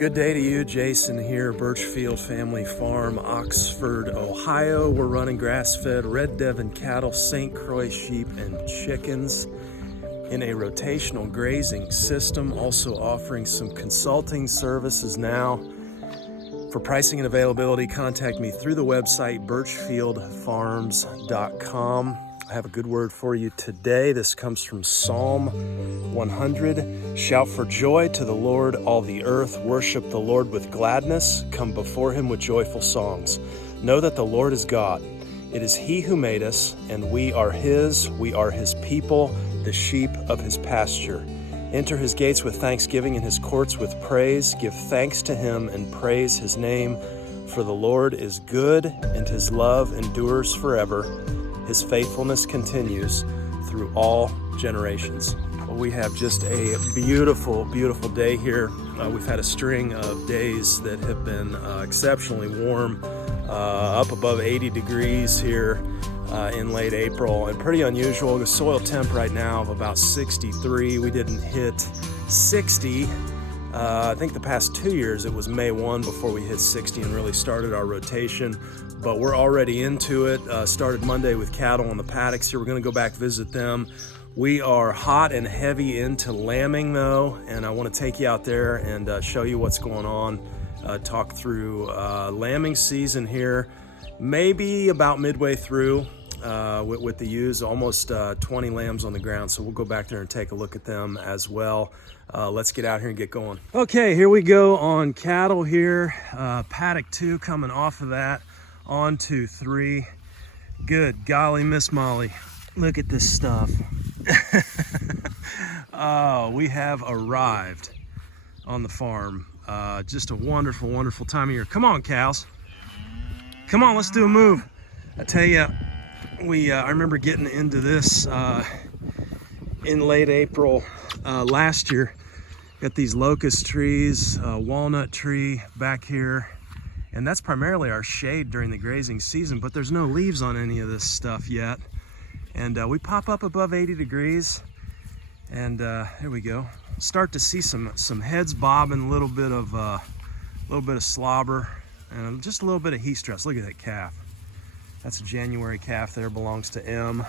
Good day to you, Jason here, Birchfield Family Farm, Oxford, Ohio. We're running grass-fed Red Devon cattle, St Croix sheep, and chickens in a rotational grazing system, also offering some consulting services now. For pricing and availability, contact me through the website birchfieldfarms.com. I have a good word for you today. This comes from Psalm 100. Shout for joy to the Lord, all the earth. Worship the Lord with gladness. Come before him with joyful songs. Know that the Lord is God. It is he who made us, and we are his. We are his people, the sheep of his pasture. Enter his gates with thanksgiving and his courts with praise. Give thanks to him and praise his name. For the Lord is good, and his love endures forever. His faithfulness continues through all generations. Well, we have just a beautiful, beautiful day here. We've had a string of days that have been exceptionally warm, up above 80 degrees here in late April, and pretty unusual. The soil temp right now of about 63. We didn't hit 60. I think the past 2 years it was May 1 before we hit 60 and really started our rotation. But we're already into it. Started Monday with cattle on the paddocks here. We're gonna go back visit them. We are hot and heavy into lambing though, and I wanna take you out there and show you what's going on. Talk through lambing season here, maybe about midway through with the ewes, almost 20 lambs on the ground. So we'll go back there and take a look at them as well. Let's get out here and get going. Okay, here we go on cattle here. Paddock 2 coming off of that. On to 3. Good golly, Miss Molly, look at this stuff. Oh, we have arrived on the farm. Just a wonderful, wonderful time of year. Come on, cows. Come on, let's do a move. I tell you, I remember getting into this in late April last year. Got these locust trees, walnut tree back here. And that's primarily our shade during the grazing season, but there's no leaves on any of this stuff yet. And we pop up above 80 degrees, and here we go. Start to see some heads bobbing, a little bit of slobber, and just a little bit of heat stress. Look at that calf. That's a January calf there, belongs to M.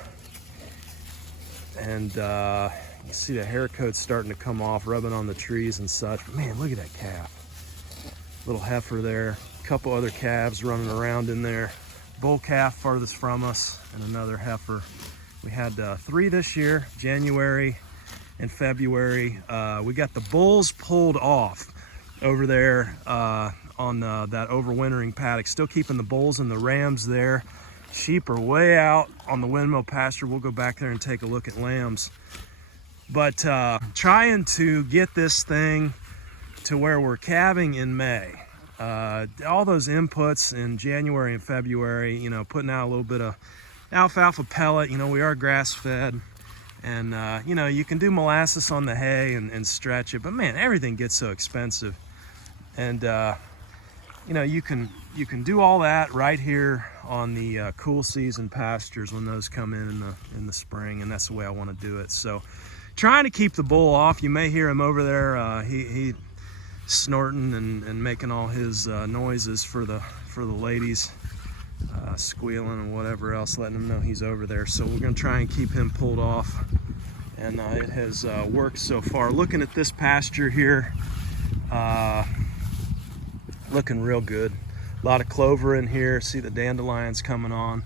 And you see the hair coat starting to come off, rubbing on the trees and such. But man, look at that calf. Little heifer there. Couple other calves running around in there. Bull calf farthest from us, and another heifer. We had 3 this year, January and February. We got the bulls pulled off over there on that overwintering paddock. Still keeping the bulls and the rams there. Sheep are way out on the windmill pasture. We'll go back there and take a look at lambs. But trying to get this thing to where we're calving in May. All those inputs in January and February, you know, putting out a little bit of alfalfa pellet. You know, we are grass fed, and you know, you can do molasses on the hay and stretch it, but man, everything gets so expensive. And you know, you can do all that right here on the cool season pastures when those come in the spring, and that's the way I want to do it. So trying to keep the bull off. You may hear him over there. He snorting and making all his noises for the ladies, squealing and whatever else, letting them know he's over there. So we're gonna try and keep him pulled off, and it has worked so far. Looking at this pasture here, looking real good. A lot of clover in here. See the dandelions coming on.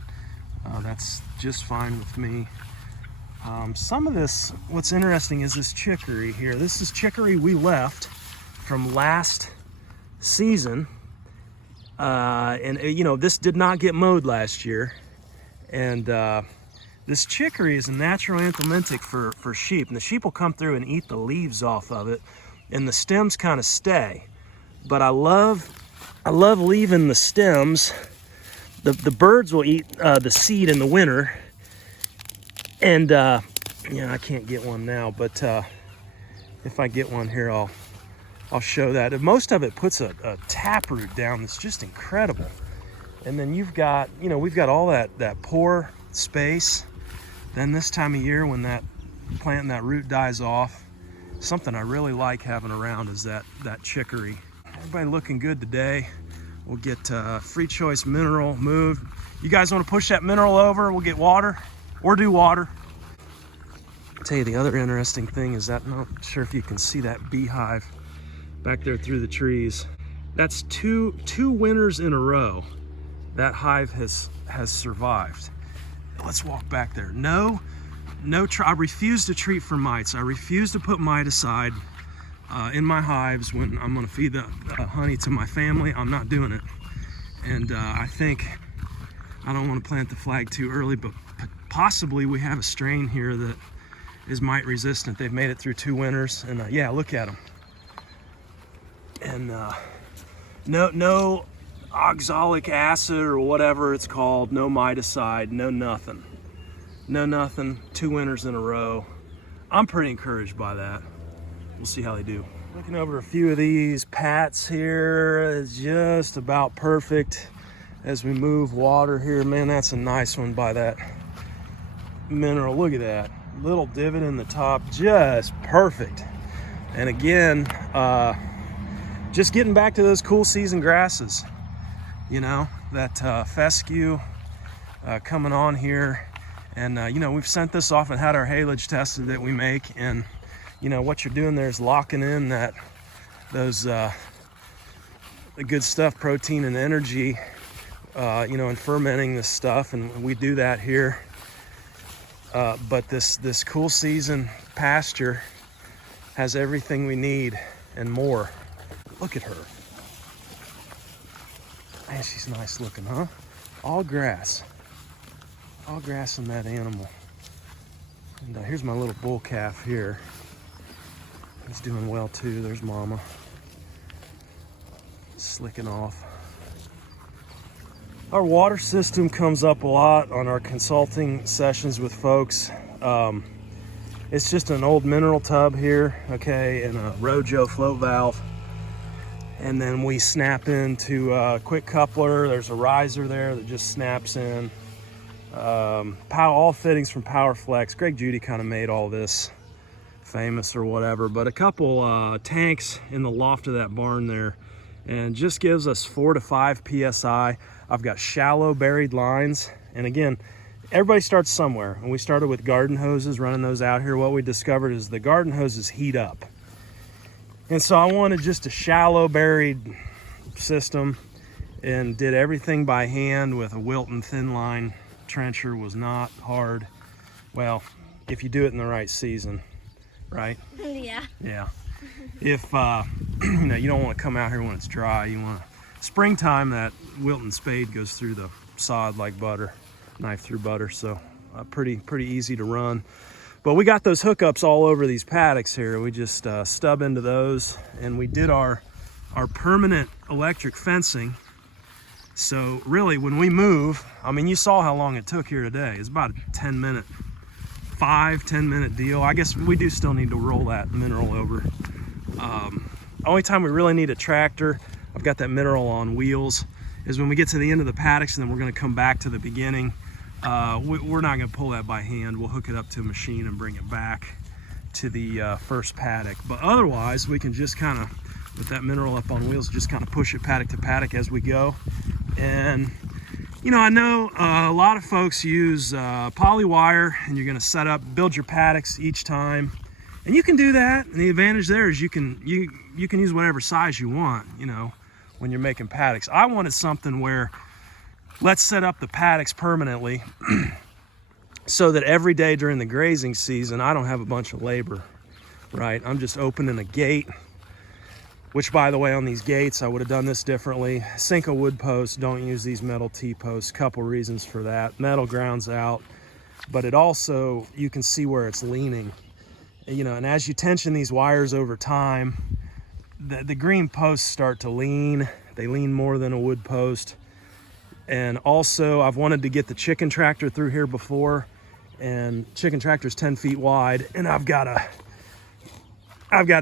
That's just fine with me. Some of this, what's interesting is this chicory here. This is chicory we left from last season, and you know, this did not get mowed last year, and this chicory is a natural anthelmintic for sheep, and the sheep will come through and eat the leaves off of it, and the stems kind of stay. But I love leaving the stems. The birds will eat the seed in the winter, and yeah, I can't get one now, but if I get one here, I'll show that. Most of it puts a taproot down that's just incredible. And then you've got, you know, we've got all that pore space. Then this time of year when that plant and that root dies off, something I really like having around is that chicory. everybody looking good today. We'll get free choice mineral moved. You guys want to push that mineral over? We'll get water or do water. I'll tell you the other interesting thing is that, I'm not sure if you can see that beehive back there through the trees. That's two winters in a row that hive has survived. Let's walk back there. I refuse to treat for mites. I refuse to put miticide in my hives when I'm going to feed the honey to my family. I'm not doing it. And I think, I don't want to plant the flag too early, but possibly we have a strain here that is mite resistant. They've made it through 2 winters, and yeah, look at them. And no oxalic acid or whatever it's called, no miticide, no nothing. 2 winters in a row. I'm pretty encouraged by that. We'll see how they do. Looking over a few of these pats here, is just about perfect as we move water here. Man, that's a nice one by that mineral. Look at that little divot in the top, just perfect. And again, just getting back to those cool season grasses, you know, that fescue coming on here. And you know, we've sent this off and had our haylage tested that we make, and you know what you're doing there is locking in those the good stuff, protein and energy, you know, and fermenting this stuff, and we do that here. But this cool season pasture has everything we need and more. Look at her. Man, she's nice looking, huh? All grass in that animal. And here's my little bull calf here. He's doing well too. There's mama. Slicking off. Our water system comes up a lot on our consulting sessions with folks. It's just an old mineral tub here, okay, and a Rojo float valve. And then we snap into a quick coupler. There's a riser there that just snaps in. All fittings from PowerFlex. Greg Judy kind of made all this famous or whatever, but a couple tanks in the loft of that barn there, and just gives us 4 to 5 psi. I've got shallow buried lines, and again, everybody starts somewhere, and we started with garden hoses, running those out here. What we discovered is the garden hoses heat up, and so I wanted just a shallow buried system, and did everything by hand with a Wilton thin line trencher. Was not hard. Well, if you do it in the right season, right? Yeah. If you know, you don't want to come out here when it's dry. You want springtime, that Wilton spade goes through the sod like butter, knife through butter. So pretty easy to run. But we got those hookups all over these paddocks here. We just stub into those, and we did our permanent electric fencing. So really, when we move, I mean, you saw how long it took here today. It's about a 10-minute deal. I guess we do still need to roll that mineral over. Only time we really need a tractor, I've got that mineral on wheels, is when we get to the end of the paddocks, and then we're going to come back to the beginning. We're not going to pull that by hand. We'll hook it up to a machine and bring it back to the first paddock. But otherwise, we can just kind of, with that mineral up on wheels, just kind of push it paddock to paddock as we go. And you know, I know a lot of folks use poly wire, and you're going to build your paddocks each time, and you can do that. And the advantage there is you can use whatever size you want, you know, when you're making paddocks. I wanted something where, let's set up the paddocks permanently so that every day during the grazing season, I don't have a bunch of labor, right? I'm just opening a gate, which, by the way, on these gates, I would have done this differently. Sink a wood post, don't use these metal T-posts. Couple reasons for that. Metal grounds out, but it also, you can see where it's leaning. You know, and as you tension these wires over time, the green posts start to lean. They lean more than a wood post. And also, I've wanted to get the chicken tractor through here before, and chicken tractor's 10 feet wide, and I've got to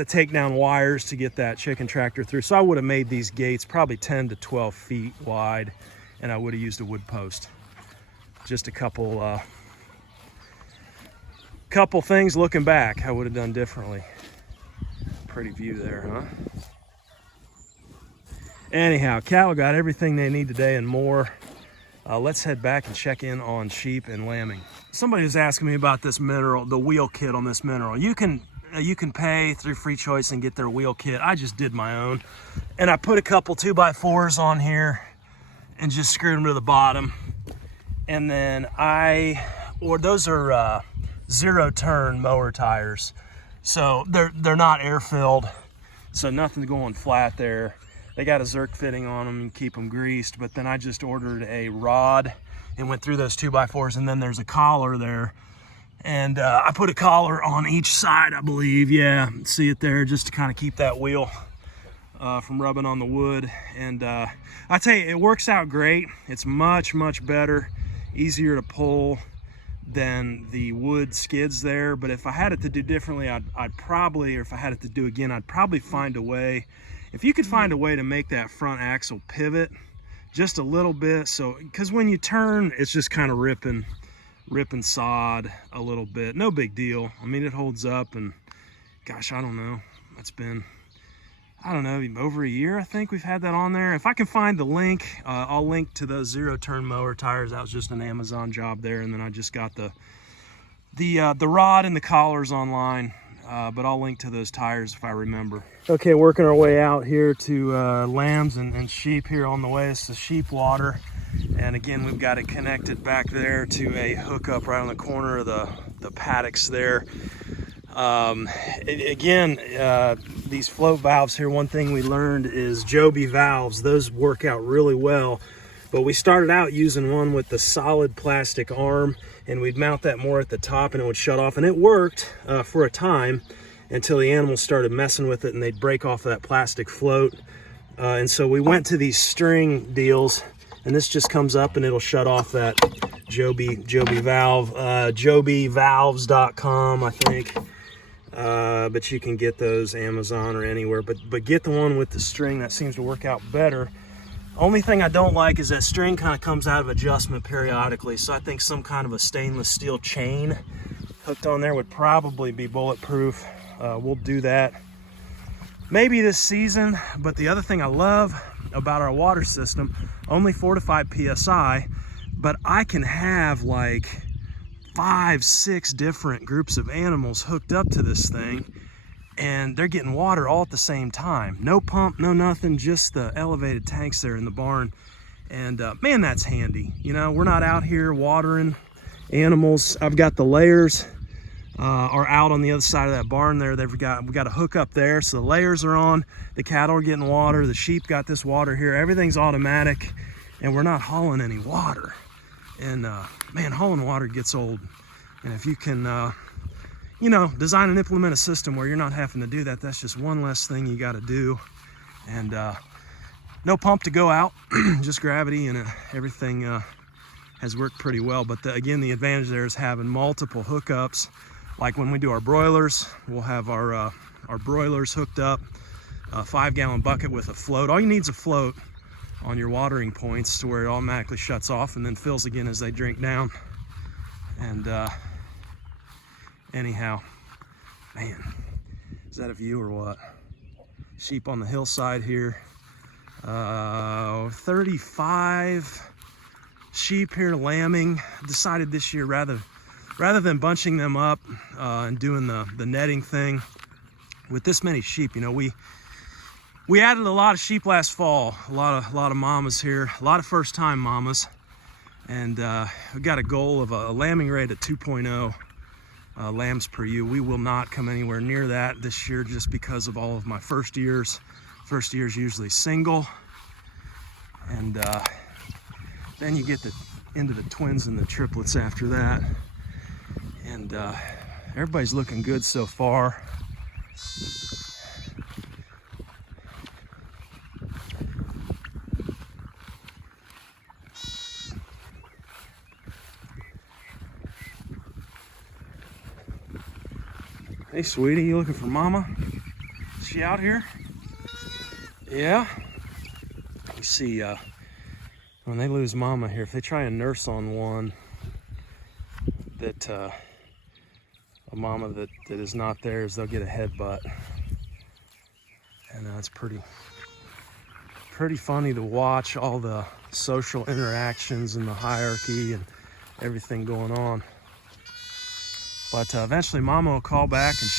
take down wires to get that chicken tractor through. So I would have made these gates probably 10 to 12 feet wide, and I would have used a wood post. Just a couple things looking back I would have done differently. Pretty view there, huh? Anyhow, cattle got everything they need today and more. Let's head back and check in on sheep and lambing. Somebody was asking me about this mineral, the wheel kit on this mineral. You can pay through Free Choice and get their wheel kit. I just did my own, and I put a couple 2x4s on here and just screwed them to the bottom. And then those are zero turn mower tires, so they're not air filled, so nothing's going flat there. They got a Zerk fitting on them and keep them greased, but then I just ordered a rod and went through those 2x4s, and then there's a collar there. And I put a collar on each side, I believe. Yeah, see it there, just to kind of keep that wheel from rubbing on the wood. And I tell you, it works out great. It's much, much better, easier to pull than the wood skids there. But if I had it to do differently, I'd probably, or if I had it to do again, I'd probably find a way. If you could find a way to make that front axle pivot just a little bit, so because when you turn, it's just kind of ripping sod a little bit. No big deal. I mean, it holds up, and gosh, I don't know. It's been, I don't know, over a year, I think we've had that on there. If I can find the link, I'll link to those zero turn mower tires. That was just an Amazon job there, and then I just got the rod and the collars online. But I'll link to those tires if I remember. Okay, working our way out here to lambs and sheep here on the way. It's the sheep water. And again, we've got it connected back there to a hookup right on the corner of the paddocks there. These float valves here, one thing we learned is Joby valves. Those work out really well. But we started out using one with the solid plastic arm, and we'd mount that more at the top and it would shut off. And it worked for a time until the animals started messing with it and they'd break off of that plastic float. And so we went to these string deals, and this just comes up and it'll shut off that Joby valve. JobyValves.com, I think. But you can get those Amazon or anywhere. But get the one with the string. That seems to work out better. Only thing I don't like is that string kind of comes out of adjustment periodically, so I think some kind of a stainless steel chain hooked on there would probably be bulletproof. We'll do that maybe this season. But the other thing I love about our water system, only 4 to 5 psi, but I can have like 5-6 different groups of animals hooked up to this thing, and they're getting water all at the same time. No pump, no nothing, just the elevated tanks there in the barn. And man, that's handy. You know, we're not out here watering animals. I've got the layers are out on the other side of that barn there. We got a hook up there, so the layers are on. The cattle are getting water. The sheep got this water here. Everything's automatic, and we're not hauling any water. And man, hauling water gets old. And if you can you know, design and implement a system where you're not having to do that, that's just one less thing you got to do. And no pump to go out, just gravity, and everything has worked pretty well. But again, the advantage there is having multiple hookups. Like when we do our broilers, we'll have our broilers hooked up, a 5-gallon bucket with a float. All you need is a float on your watering points to where it automatically shuts off and then fills again as they drink down. And anyhow, man, is that a view or what? Sheep on the hillside here. 35 sheep here lambing. Decided this year rather than bunching them up and doing the netting thing with this many sheep, you know, we added a lot of sheep last fall. A lot of mamas here, a lot of first-time mamas, and we got a goal of a lambing rate at 2.0. Lambs per ewe. We will not come anywhere near that this year just because of all of my first years. First year's usually single, and then you get into the twins and the triplets after that. And everybody's looking good so far. Hey, sweetie, you looking for mama? Is she out here? Yeah? You see, when they lose mama here, if they try and nurse on one that, a mama that is not theirs, they'll get a headbutt. And that's pretty pretty funny to watch all the social interactions and the hierarchy and everything going on. But eventually Mama will call back and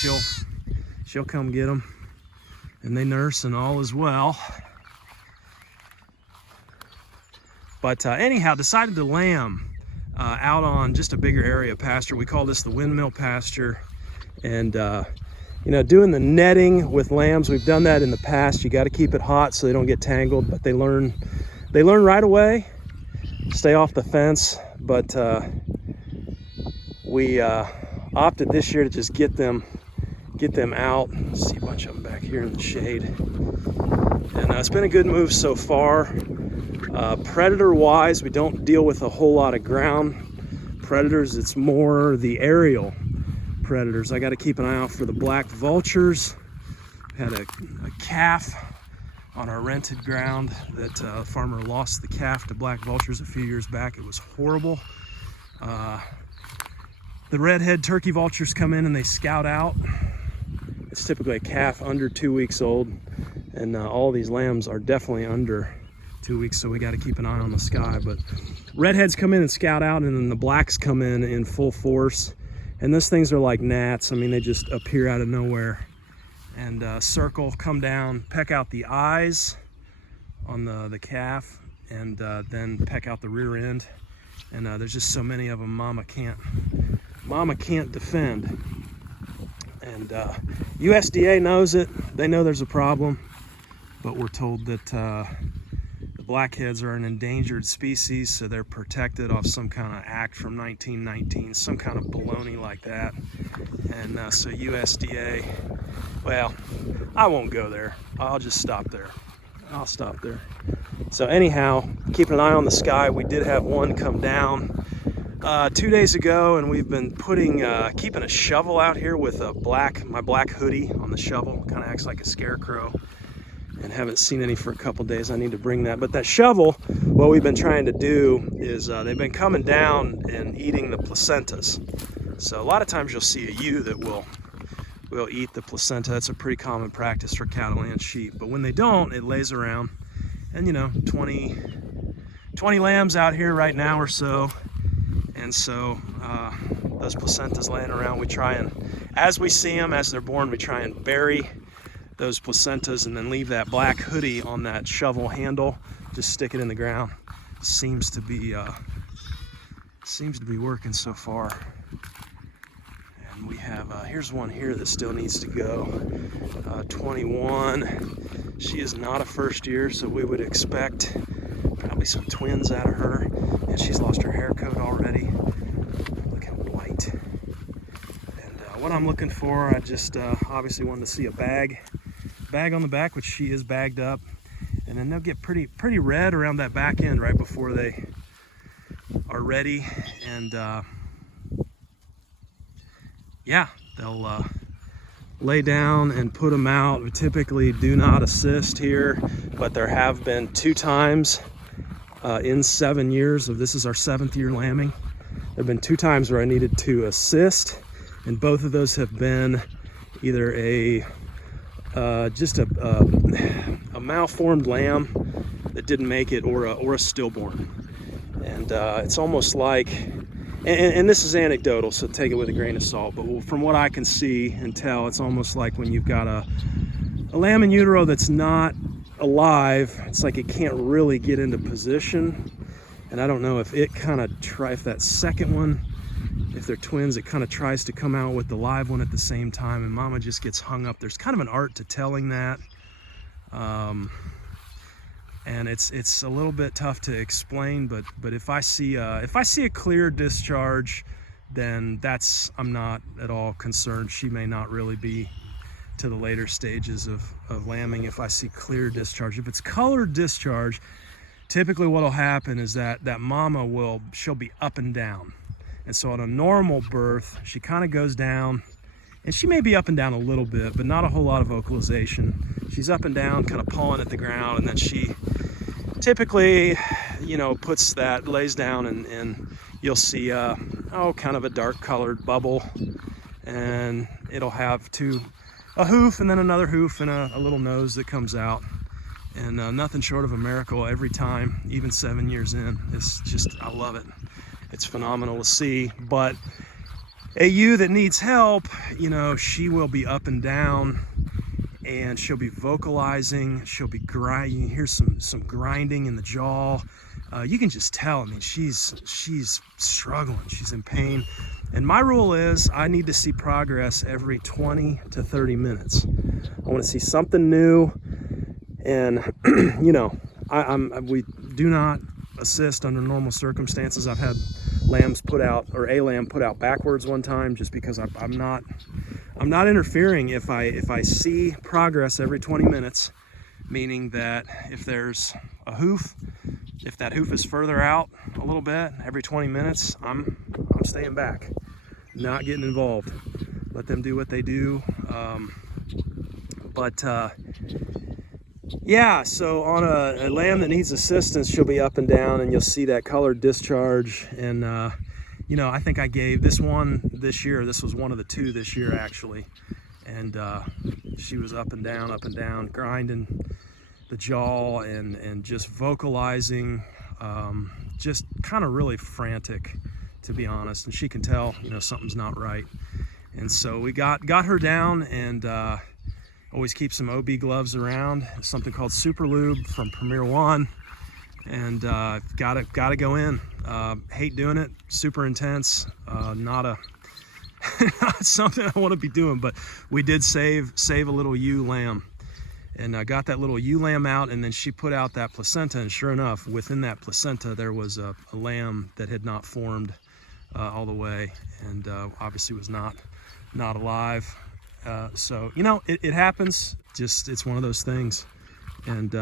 she'll come get them, and they nurse and all is well. But anyhow, decided to lamb out on just a bigger area of pasture. We call this the windmill pasture. And you know, doing the netting with lambs, we've done that in the past. You got to keep it hot so they don't get tangled, but they learn right away. Stay off the fence. But we opted this year to just get them out. See a bunch of them back here in the shade. And it's been a good move so far. Predator-wise, we don't deal with a whole lot of ground predators. It's more the aerial predators. I got to keep an eye out for the black vultures. Had a calf on our rented ground that a farmer lost the calf to black vultures a few years back. It was horrible. The redhead turkey vultures come in and they scout out. It's typically a calf under 2 weeks old, and all these lambs are definitely under 2 weeks, so we got to keep an eye on the sky. But redheads come in and scout out, and then the blacks come in full force. And those things are like gnats. I mean, they just appear out of nowhere and circle, come down, peck out the eyes on the calf, and then peck out the rear end. And there's just so many of them, Mama can't defend. And USDA knows it. They know there's a problem, but we're told that the blackheads are an endangered species, so they're protected off some kind of act from 1919, some kind of baloney like that. And so USDA, well, I won't go there. I'll just stop there. I'll stop there. So anyhow, keeping an eye on the sky. We did have one come down 2 days ago, and we've been keeping a shovel out here with my black hoodie on the shovel. Kind of acts like a scarecrow. And haven't seen any for a couple days. I need to bring that. But that shovel, what we've been trying to do is they've been coming down and eating the placentas. So a lot of times you'll see a ewe that will eat the placenta. That's a pretty common practice for cattle and sheep. But when they don't, it lays around. And you know, 20 lambs out here right now or so. And so those placentas laying around, we try and, as we see them, as they're born, we try and bury those placentas and then leave that black hoodie on that shovel handle. Just stick it in the ground. Seems to be working so far. And we have here's one here that still needs to go. 21. She is not a first year, so we would expect probably some twins out of her. And she's lost her hair coat already. Look how white. And what I'm looking for, I just obviously wanted to see a bag on the back, which she is bagged up, and then they'll get pretty red around that back end right before they are ready. And yeah, they'll lay down and put them out. We typically do not assist here, but there have been 2 times in 7 years of this is our 7th year lambing. There have been 2 times where I needed to assist, and both of those have been either just a malformed lamb that didn't make it, or a stillborn. And it's almost like, and this is anecdotal, so take it with a grain of salt, but from what I can see and tell, it's almost like when you've got a lamb in utero that's not alive, it's like it can't really get into position. And I don't know if it kind of if that second one, if they're twins, it kind of tries to come out with the live one at the same time, and Mama just gets hung up. There's kind of an art to telling that, and it's a little bit tough to explain. But if I see a clear discharge, then I'm not at all concerned. She may not really be to the later stages of lambing if I see clear discharge. If it's colored discharge, typically what'll happen is that Mama she'll be up and down. And so on a normal birth, she kind of goes down, and she may be up and down a little bit, but not a whole lot of vocalization. She's up and down, kind of pawing at the ground, and then she typically, you know, lays down, and you'll see, kind of a dark colored bubble, and it'll have a hoof and then another hoof and a little nose that comes out. And nothing short of a miracle every time, even 7 years in. It's just, I love it. It's phenomenal to see. But a ewe that needs help, you know, she will be up and down, and she'll be vocalizing. She'll be grinding. You hear some grinding in the jaw. You can just tell. I mean, she's struggling. She's in pain. And my rule is I need to see progress every 20 to 30 minutes. I want to see something new. And you know, we do not assist under normal circumstances. I've had lambs put out, or a lamb put out backwards one time, just because I'm not interfering if I see progress every 20 minutes, meaning that if there's a hoof, if that hoof is further out a little bit every 20 minutes, I'm staying back, not getting involved. Let them do what they do. Yeah, so on a lamb that needs assistance, she'll be up and down, and you'll see that colored discharge. And you know, I think I gave this one this year. This was one of the two this year, actually. And she was up and down, grinding the jaw and just vocalizing, just kind of really frantic, to be honest. And she can tell, you know, something's not right. And so we got her down, and always keep some OB gloves around, something called Super Lube from Premier One, and gotta go in. Hate doing it, super intense, not something I want to be doing, but we did save a little ewe lamb, and I got that little ewe lamb out, and then she put out that placenta, and sure enough, within that placenta there was a lamb that had not formed all the way, and obviously was not alive. So, you know, it happens. Just, it's one of those things. And,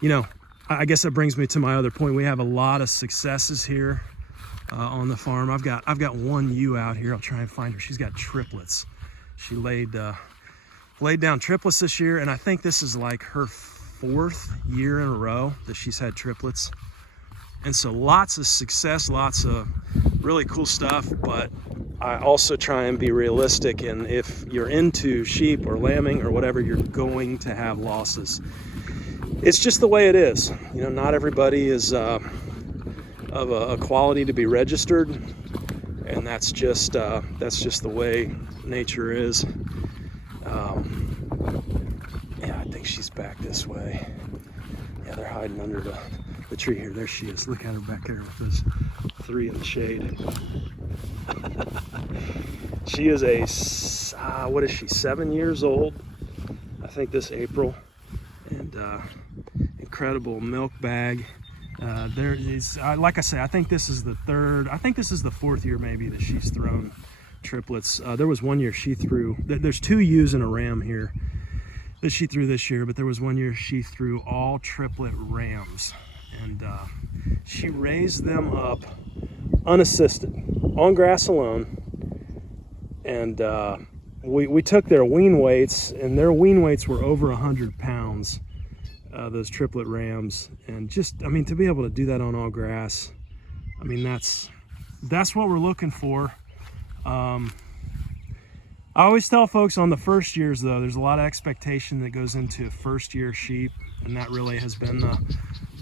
you know, I guess that brings me to my other point. We have a lot of successes here on the farm. I've got one ewe out here. I'll try and find her. She's got triplets. She laid down triplets this year, and I think this is like her 4th year in a row that she's had triplets. And so lots of success, lots of really cool stuff, but I also try and be realistic, and if you're into sheep or lambing or whatever, you're going to have losses. It's just the way it is. You know, not everybody is of a quality to be registered, and that's just the way nature is. Yeah, I think she's back this way. Yeah, they're hiding under the tree here. There she is. Look at her back there with those 3 in the shade. She is what is she, 7 years old, I think, this April, and incredible milk bag. There is, like I say, I think this is the 4th year maybe that she's thrown triplets. There was one year she threw, there's 2 ewes and a ram here that she threw this year, but there was one year she threw all triplet rams, and she raised them up unassisted on grass alone. And we took their wean weights, and their wean weights were over 100 pounds, those triplet rams. And just, I mean, to be able to do that on all grass, I mean, that's what we're looking for. I always tell folks on the first years, though, there's a lot of expectation that goes into first year sheep, and that really has been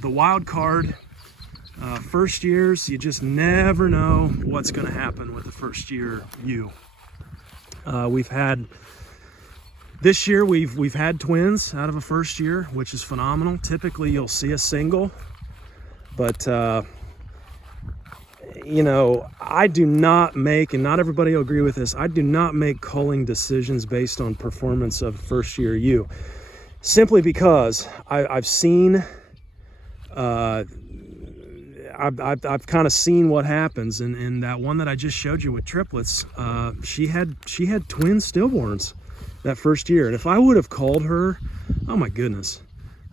the wild card. First years, you just never know what's going to happen with the first year ewe. This year we've had twins out of a first year, which is phenomenal. Typically you'll see a single, but you know, I do not make, and not everybody will agree with this, I do not make culling decisions based on performance of first year ewe, simply because I've seen I've kind of seen what happens, and that one that I just showed you with triplets, she had twin stillborns that first year, and if I would have called her, oh my goodness,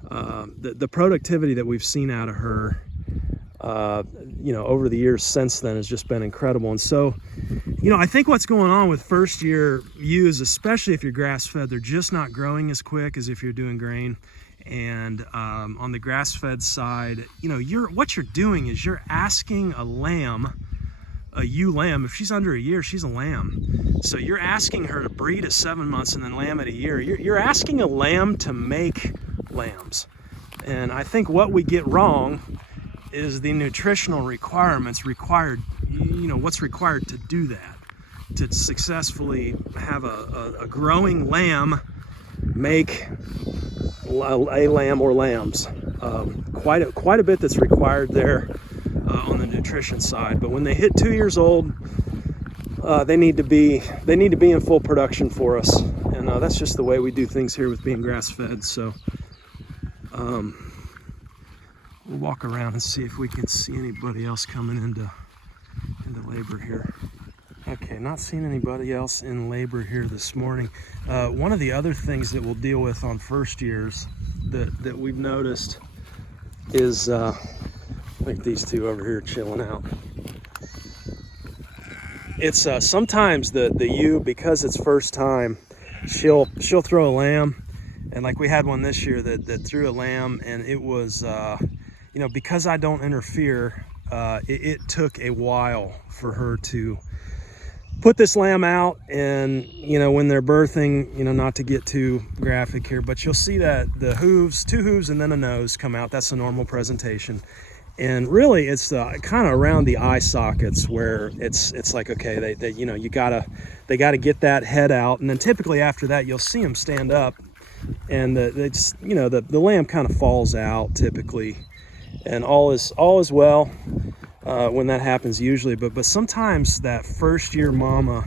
the productivity that we've seen out of her, you know, over the years since then has just been incredible. And so, you know, I think what's going on with first year ewes, especially if you're grass fed, they're just not growing as quick as if you're doing grain. And on the grass-fed side, you know, what you're doing is you're asking a ewe lamb, if she's under a year, she's a lamb. So you're asking her to breed at 7 months and then lamb at a year. You're asking a lamb to make lambs. And I think what we get wrong is the nutritional requirements required, what's required to do that, to successfully have a growing lamb make a lamb or lambs. Quite a bit that's required there on the nutrition side. But when they hit 2 years old, they need to be in full production for us, and that's just the way we do things here with being grass fed. So we'll walk around and see if we can see anybody else coming into labor here. Okay, not seeing anybody else in labor here this morning. One of the other things that we'll deal with on first years that we've noticed is like these two over here chilling out. It's sometimes the ewe, because it's first time, she'll throw a lamb, and like we had one this year that threw a lamb, and it was because I don't interfere, it took a while for her to put this lamb out. And when they're birthing, not to get too graphic here, but you'll see that the hooves, 2 hooves and then a nose come out. That's the normal presentation. And really it's kind of around the eye sockets where it's like, okay, they gotta get that head out, and then typically after that you'll see them stand up, and the lamb kind of falls out typically, and all is well when that happens usually. But sometimes that first year mama,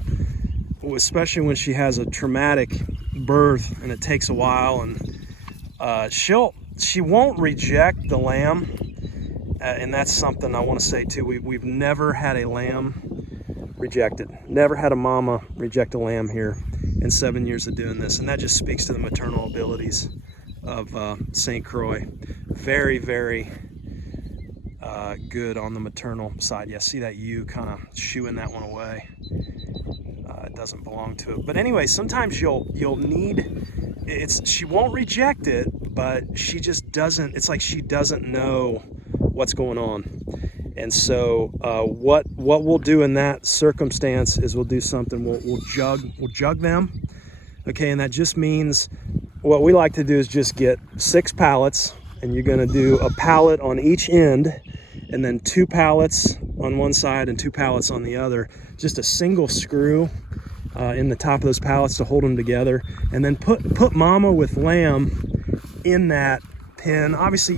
especially when she has a traumatic birth and it takes a while, and she won't reject the lamb. And that's something I want to say too. We've never had a lamb rejected. Never had a mama reject a lamb here in 7 years of doing this. And that just speaks to the maternal abilities of St Croix. Very, very good on the maternal side. Yeah, see that ewe kind of shooing that one away. It doesn't belong to it. But anyway, sometimes you'll need, she won't reject it, but she just doesn't, it's like she doesn't know what's going on. And so what we'll do in that circumstance is we'll do something, we'll jug them. Okay, and that just means, what we like to do is just get 6 pallets, and you're going to do a pallet on each end, and then 2 pallets on one side and 2 pallets on the other. Just a single screw in the top of those pallets to hold them together, and then put mama with lamb in that pen. Obviously,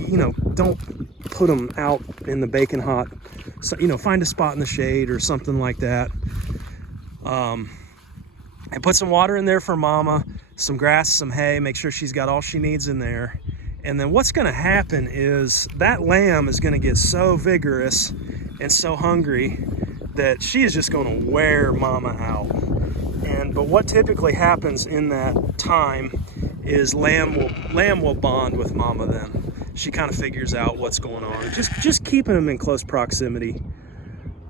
don't put them out in the baking hot. So, find a spot in the shade or something like that. And put some water in there for mama, some grass, some hay. Make sure she's got all she needs in there. And then what's going to happen is that lamb is going to get so vigorous and so hungry that she is just going to wear mama out. But what typically happens in that time is lamb will bond with mama then. She kind of figures out what's going on. Just keeping them in close proximity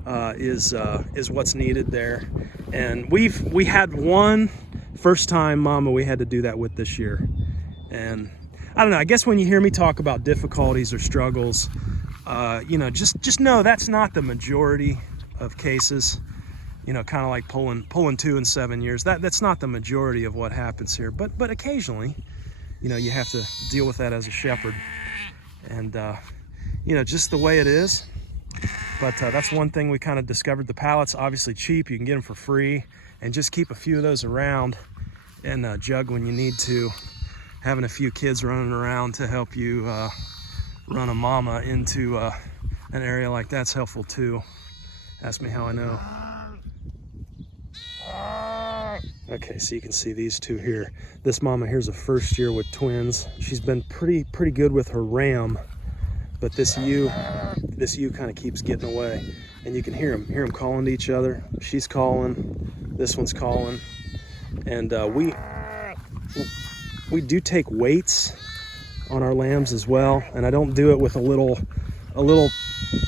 is what's needed there. And we had one first time mama we had to do that with this year. And I don't know, I guess when you hear me talk about difficulties or struggles, just know that's not the majority of cases. Kind of like pulling 2 in 7 years. That's not the majority of what happens here. But occasionally, you have to deal with that as a shepherd. And just the way it is. But that's one thing we kind of discovered. The pallets, obviously cheap, you can get them for free, and just keep a few of those around and jug when you need to. Having a few kids running around to help you run a mama into an area like that's helpful too. Ask me how I know. Okay, so you can see these two here. This mama here's a first year with twins. She's been pretty good with her ram, but this ewe kind of keeps getting away, and you can hear them calling to each other. She's calling, this one's calling, and we do take weights on our lambs as well, and I don't do it with a little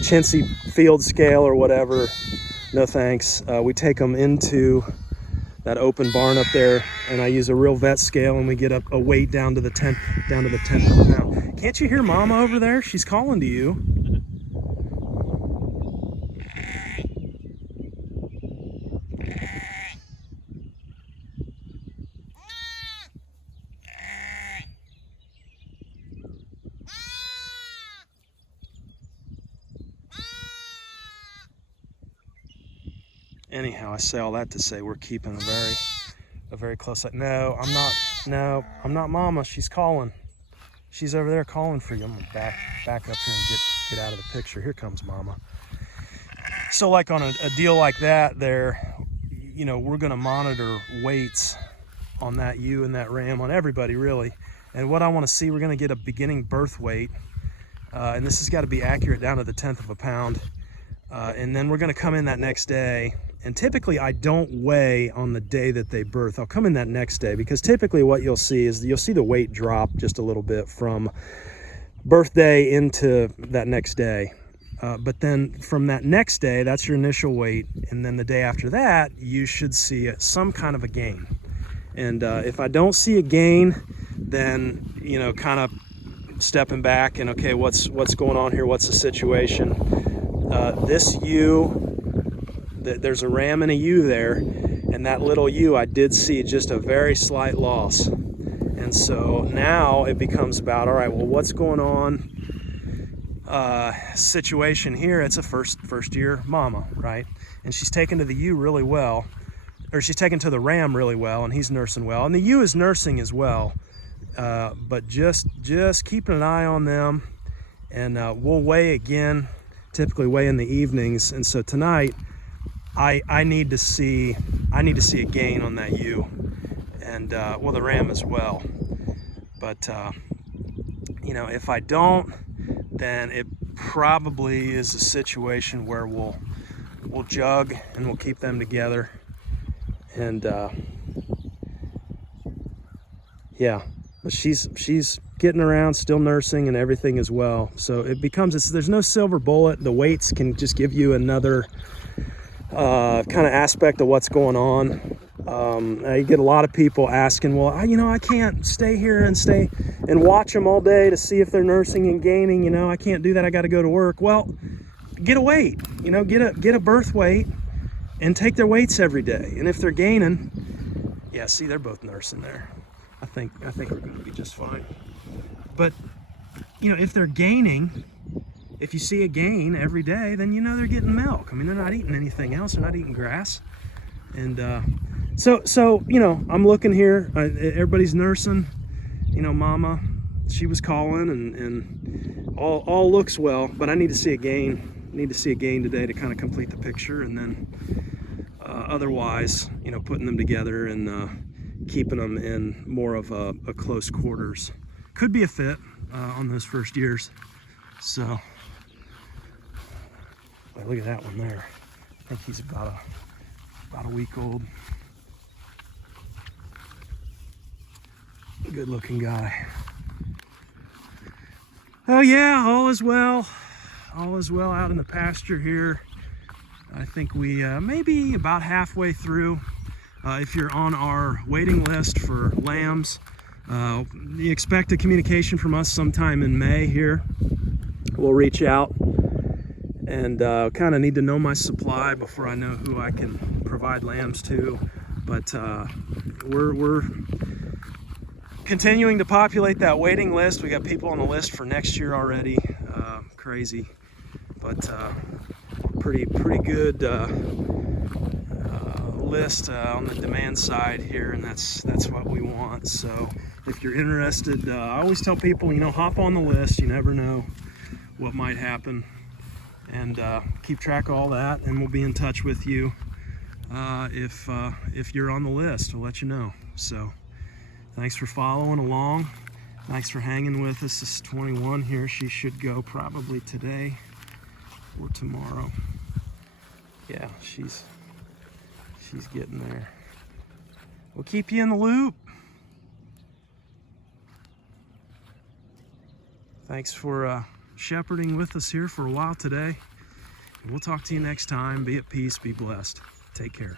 chintzy field scale or whatever. No thanks. We take them into that open barn up there, and I use a real vet scale, and we get a weight down to the 10 per pound. Can't you hear mama over there? She's calling to you. anyhow, I say all that to say we're keeping a very close eye. No, I'm not. No, I'm not Mama. She's calling. She's over there calling for you. I'm gonna back up here and get out of the picture. Here comes Mama. So like on a deal like that there, you know, we're gonna monitor weights on that ewe and that ram, on everybody really. And what I wanna see, we're gonna get a beginning birth weight. And this has gotta be accurate down to the 1/10 of a pound. And then we're gonna come in that next day. And typically I don't weigh on the day that they birth. I'll come in that next day, because typically what you'll see is you'll see the weight drop just a little bit from birthday into that next day. But then from that next day, that's your initial weight. And then the day after that, you should see some kind of a gain. And if I don't see a gain, then, you know, kind of stepping back and, okay, what's going on here? What's the situation? This ewe, there's a ram and a ewe there, and that little ewe, I did see just a very slight loss. And so now it becomes about, all right, well, what's going on? Situation here, it's a first year mama, right? And she's taken to the ewe really well, or she's taken to the ram really well, and he's nursing well, and the ewe is nursing as well. But just keeping an eye on them, and we'll weigh again, typically weigh in the evenings. And so tonight I need to see a gain on that ewe, and well, the ram as well. But you know, if I don't, then it probably is a situation where we'll jug and we'll keep them together. And yeah, but she's getting around, still nursing and everything as well. So it becomes, there's no silver bullet. The weights can just give you another kind of aspect of what's going on. You get a lot of people asking, well, you know, I can't stay here and watch them all day to see if they're nursing and gaining. You know, I can't do that. I got to go to work. Well, get a weight, you know, get a birth weight and take their weights every day. And if they're gaining, yeah, see, they're both nursing there. I think we're going to be just fine. But, you know, if they're gaining, if you see a gain every day, then you know they're getting milk. I mean, they're not eating anything else. They're not eating grass. And so you know, I'm looking here. Everybody's nursing. You know, Mama, she was calling, and all looks well. But I need to see a gain. I need to see a gain today to kind of complete the picture, and then otherwise, you know, putting them together and keeping them in more of a close quarters. Could be a fit on those first years. So, well, look at that one there. I think he's about a week old. Good looking guy. Oh yeah, all is well. All is well out in the pasture here. I think we maybe about halfway through. If you're on our waiting list for lambs, you expect a communication from us sometime in May here. We'll reach out and kind of need to know my supply before I know who I can provide lambs to. But we're continuing to populate that waiting list. We got people on the list for next year already. Crazy, but pretty good list on the demand side here, and that's what we want. So if you're interested, I always tell people, you know, hop on the list. You never know what might happen, and keep track of all that, and we'll be in touch with you if you're on the list. We'll let you know. So thanks for following along. Thanks for hanging with us. This is 21 here. She should go probably today or tomorrow. Yeah, she's getting there. We'll keep you in the loop. Thanks for shepherding with us here for a while today. We'll talk to you next time. Be at peace. Be blessed. Take care.